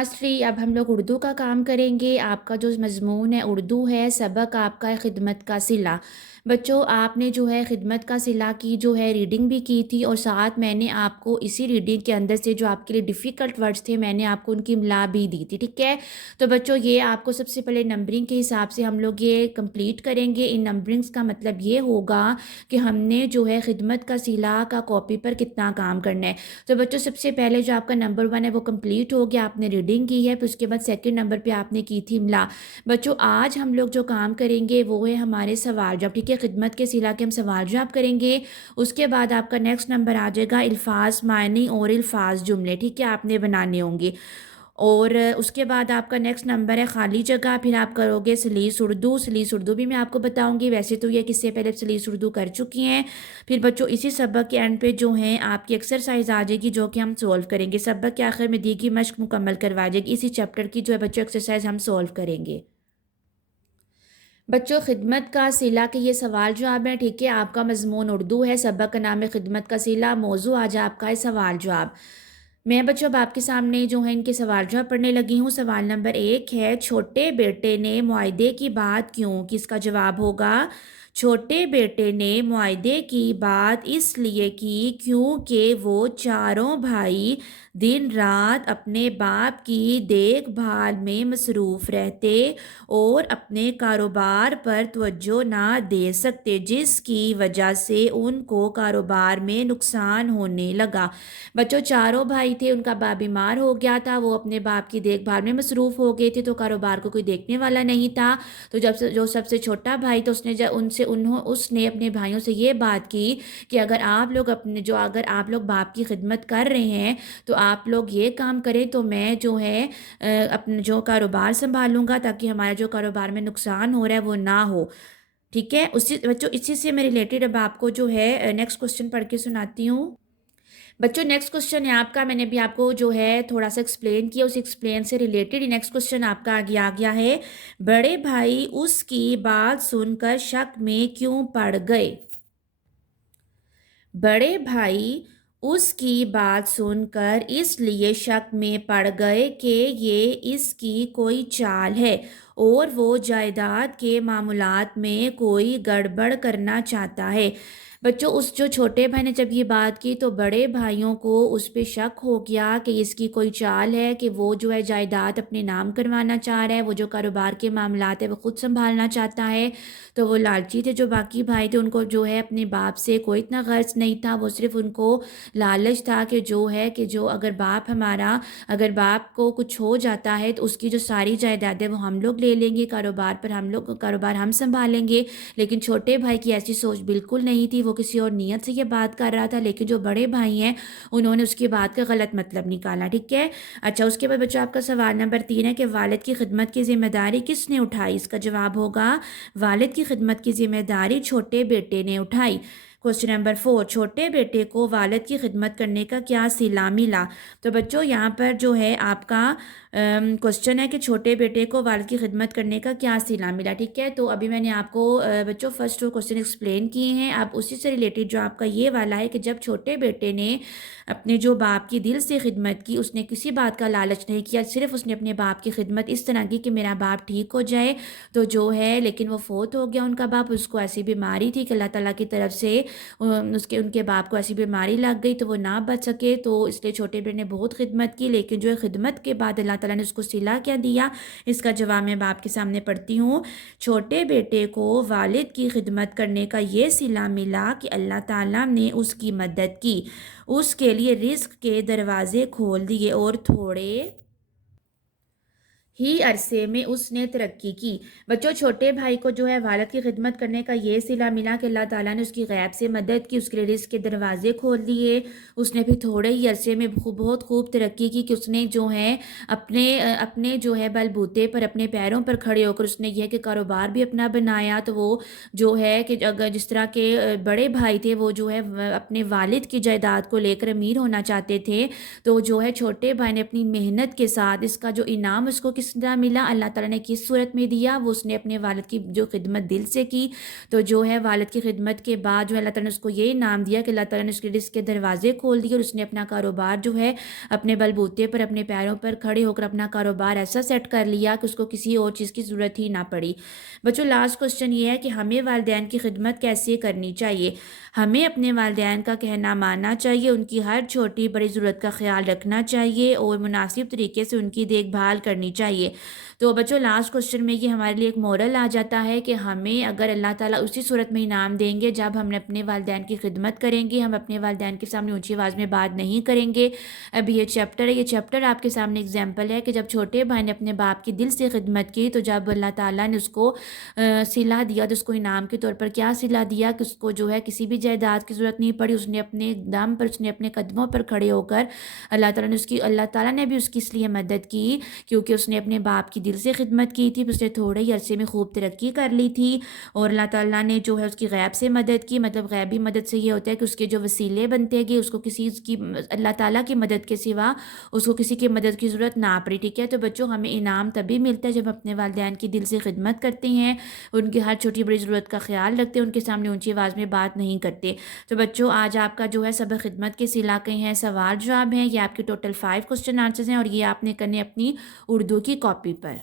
Class 3 अब हम लोग उर्दू का काम करेंगे। आपका जो मज़मून है उर्दू है, सबक आपका है खिदमत का सिला। बच्चों आपने जो है खिदमत का सिला की जो है रीडिंग भी की थी और साथ मैंने आपको इसी रीडिंग के अंदर से जो आपके लिए डिफ़िकल्ट वर्ड्स थे मैंने आपको उनकी इमला भी दी थी, ठीक है। तो बच्चों ये आपको सबसे पहले नंबरिंग के हिसाब से हम लोग ये कंप्लीट करेंगे। इन नंबरिंग्स का मतलब ये होगा कि हमने जो है खिदमत का सिला का कॉपी पर कितना काम करना है। तो बच्चों सबसे पहले जो आपका नंबर 1 है वो कंप्लीट हो गया, आपने रीडिंग की है। फिर उसके बाद सेकंड नंबर पे आपने की थी इमला। बच्चों आज हम लोग जो काम करेंगे वो है हमारे सवाल जवाब, ठीक है। खिदमत के सिला के हम सवाल जवाब करेंगे। उसके बाद आपका नेक्स्ट नंबर आ जाएगा अल्फाज मानी और अल्फाज जुमले, ठीक है, आपने बनाने होंगे। और उसके बाद आपका नेक्स्ट नंबर है खाली जगह। फिर आप करोगे सलीस उर्दू। सलीस उर्दू भी मैं आपको बताऊंगी, वैसे तो ये किससे पहले सलीस उर्दू कर चुकी हैं। फिर बच्चों इसी सबक के एंड पे जो है आपकी एक्सरसाइज आ जाएगी जो कि हम सॉल्व करेंगे। सबक के आखिर में दी गई मश्क मुकम्मल करवा जाएगी। इसी चैप्टर की जो है बच्चों एक्सरसाइज हम सॉल्व करेंगे। बच्चों खिदमत का सिला के ये सवाल जवाब है, ठीक है। आपका मजमून उर्दू है, सबक का नाम है खिदमत का सिला। मौजू आज आपका है सवाल जवाब। मैं बच्चों अब आपके सामने जो है इनके सवाल जवाब पढ़ने लगी हूँ। सवाल नंबर 1 है छोटे बेटे ने मुआहदे की बात क्यों की। इसका जवाब होगा छोटे बेटे ने मुआहदे की बात इसलिए की क्योंकि वो चारों भाई दिन रात अपने बाप की देखभाल में मसरूफ़ रहते और अपने कारोबार पर तवज्जो ना दे सकते, जिसकी वजह से उनको कारोबार में नुकसान होने लगा। बच्चों चारों भाई थे, उनका बाप बीमार हो गया था, वो अपने बाप की देखभाल में मसरूफ़ हो गए थे, तो कारोबार को कोई देखने वाला नहीं था। तो जब से जो सबसे छोटा भाई था उसने अपने भाइयों से ये बात की कि अगर आप लोग बाप की खिदमत कर रहे हैं तो आप लोग ये काम करें तो मैं जो है अपने जो कारोबार संभालूंगा ताकि हमारा जो कारोबार में नुकसान हो रहा है वो ना हो, ठीक है। उसी बच्चों इसी से मैं रिलेटेड अब आपको जो है नेक्स्ट क्वेश्चन पढ़ के सुनाती हूँ। बच्चों नेक्स्ट क्वेश्चन है आपका, मैंने भी आपको जो है थोड़ा सा एक्सप्लेन किया, उस एक्सप्लेन से रिलेटेड ही नेक्स्ट क्वेश्चन आपका आगे आ गया है। बड़े भाई उसकी बात सुनकर शक में क्यों पड़ गए। बड़े भाई उसकी बात सुनकर इसलिए शक में पड़ गए कि ये इसकी कोई चाल है और वो जायदाद के मामलात में कोई गड़बड़ करना चाहता है। बच्चों उस जो छोटे भाई ने जब ये बात की तो बड़े भाइयों को उस पर शक हो गया कि इसकी कोई चाल है कि वो जो है जायदाद अपने नाम करवाना चाह रहा है, वो जो कारोबार के मामलात है वो खुद संभालना चाहता है। तो वो लालची थे जो बाकी भाई थे, उनको जो है अपने बाप से कोई इतना गर्ज नहीं था, वो सिर्फ उनको लालच था कि जो अगर बाप को कुछ हो जाता है तो उसकी जो सारी जायदाद है वो हम लोग ले लेंगे, कारोबार हम संभालेंगे। लेकिन छोटे भाई की ऐसी सोच बिल्कुल नहीं थी, वो किसी और नीयत से ये बात कर रहा था, लेकिन जो बड़े भाई हैं उन्होंने उसकी बात का गलत मतलब निकाला, ठीक है। अच्छा उसके बाद बच्चों आपका सवाल नंबर 3 है कि वालिद की खिदमत की जिम्मेदारी किसने उठाई। इसका जवाब होगा वालिद की खिदमत की जिम्मेदारी छोटे बेटे ने उठाई। क्वेश्चन नंबर 4 छोटे बेटे को वालिद की खिदमत करने का क्या सिला मिला। तो बच्चों यहाँ पर जो है आपका क्वेश्चन है कि छोटे बेटे को वालिद की खिदमत करने का क्या सिला मिला, ठीक है। तो अभी मैंने आपको बच्चों फर्स्ट क्वेश्चन एक्सप्लेन किए हैं। अब उसी से रिलेटेड जो आपका ये वाला है कि जब छोटे बेटे ने अपने जो बाप की दिल से खिदमत की, उसने किसी बात का लालच नहीं किया, सिर्फ उसने अपने बाप की खिदमत इस तरह की कि मेरा बाप ठीक हो जाए, तो जो है लेकिन वो फोत हो गया उनका बाप, उसको ऐसी बीमारी थी कि अल्लाह ताला की तरफ से उनके बाप को ऐसी बीमारी लग गई तो वो ना बच सके, तो इसलिए छोटे बेटे ने बहुत खिदमत की। लेकिन जो है खिदमत के बाद अल्लाह ताला ने उसको सिला क्या दिया, इसका जवाब मैं बाप के सामने पढ़ती हूँ। छोटे बेटे को वालिद की खिदमत करने का ये सिला मिला कि अल्लाह ताला ने उसकी मदद की, उसके लिए रिस्क के दरवाजे खोल दिए और थोड़े ही अरसे में उसने तरक्की की। बच्चों छोटे भाई को जो है वालिद की खिदमत करने का ये सिला मिला कि अल्लाह ताला ने उसकी गैब से मदद की, उसके लिए रिस्क के दरवाजे खोल दिए। उसने फिर थोड़े ही अरसे में बहुत खूब तरक्की की कि उसने जो है अपने जो है बलबूते पर अपने पैरों पर खड़े होकर उसने यह कि कारोबार भी अपना बनाया। तो वो जो है कि अगर जिस तरह के बड़े भाई थे वो जो है अपने वालिद की जायदाद को लेकर अमीर होना चाहते थे, तो जो है छोटे भाई ने अपनी मेहनत के साथ इसका जो इनाम उसको किस کس طرح ملا، اللہ تعالیٰ نے کس صورت میں دیا، وہ اس نے اپنے والد کی جو خدمت دل سے کی، تو جو ہے والد کی خدمت کے بعد جو ہے اللہ تعالیٰ نے اس کو یہ انعام دیا کہ اللہ تعالیٰ نے اس کے رزق کے دروازے کھول دیے اور اس نے اپنا کاروبار جو ہے اپنے بل بوتے پر اپنے پیروں پر کھڑے ہو کر اپنا کاروبار ایسا سیٹ کر لیا کہ اس کو کسی اور چیز کی ضرورت ہی نہ پڑی۔ بچوں لاسٹ کوسچن یہ ہے کہ ہمیں والدین کی خدمت کیسے کرنی چاہیے؟ ہمیں اپنے والدین کا کہنا ماننا چاہیے، ان کی ہر چھوٹی بڑی ضرورت کا خیال رکھنا چاہیے اور مناسب طریقے سے ان کی دیکھ بھال کرنی چاہیے۔ تو بچوں لاسٹ کوسچن میں یہ ہمارے لیے ایک مورل آ جاتا ہے کہ ہمیں اگر اللہ تعالیٰ اسی صورت میں انعام دیں گے جب ہم اپنے والدین کی خدمت کریں گے، ہم اپنے والدین کے سامنے اونچی آواز میں بات نہیں کریں گے۔ ابھی یہ چیپٹر ہے، یہ چیپٹر آپ کے سامنے اگزامپل ہے کہ جب چھوٹے بھائی نے اپنے باپ کی دل سے خدمت کی تو جب اللہ تعالیٰ نے اس کو صلہ دیا تو اس کو انعام کے طور پر کیا صلہ دیا کہ اس کو جو ہے کسی بھی جائیداد کی ضرورت نہیں پڑی، اس نے اپنے دم پر، اس نے اپنے قدموں پر کھڑے ہو کر اللہ تعالیٰ نے بھی اس کی اس لیے مدد کی کیونکہ اس نے اپنے باپ کی دل سے خدمت کی تھی، اس نے تھوڑے ہی عرصے میں خوب ترقی کر لی تھی، اور اللہ تعالیٰ نے جو ہے اس کی غیب سے مدد کی۔ مطلب غیبی مدد سے یہ ہوتا ہے کہ اس کے جو وسیلے بنتے گئے، اس کو کسی کی اللہ تعالیٰ کی مدد کے سوا اس کو کسی کی مدد کی ضرورت نہ پڑی، ٹھیک ہے۔ تو بچوں ہمیں انعام تبھی ملتا ہے جب اپنے والدین کی دل سے خدمت کرتے ہیں، ان کی ہر چھوٹی بڑی ضرورت کا خیال رکھتے ہیں، ان کے سامنے اونچی آواز میں بات نہیں کرتے۔ تو بچوں آج آپ کا جو ہے سبق خدمت کے علاقے ہیں، سوال جواب ہیں، یہ آپ کے ٹوٹل 5 کوسچن آنسرز ہیں اور یہ آپ نے کرنے اپنی اردو کی کاپی پر۔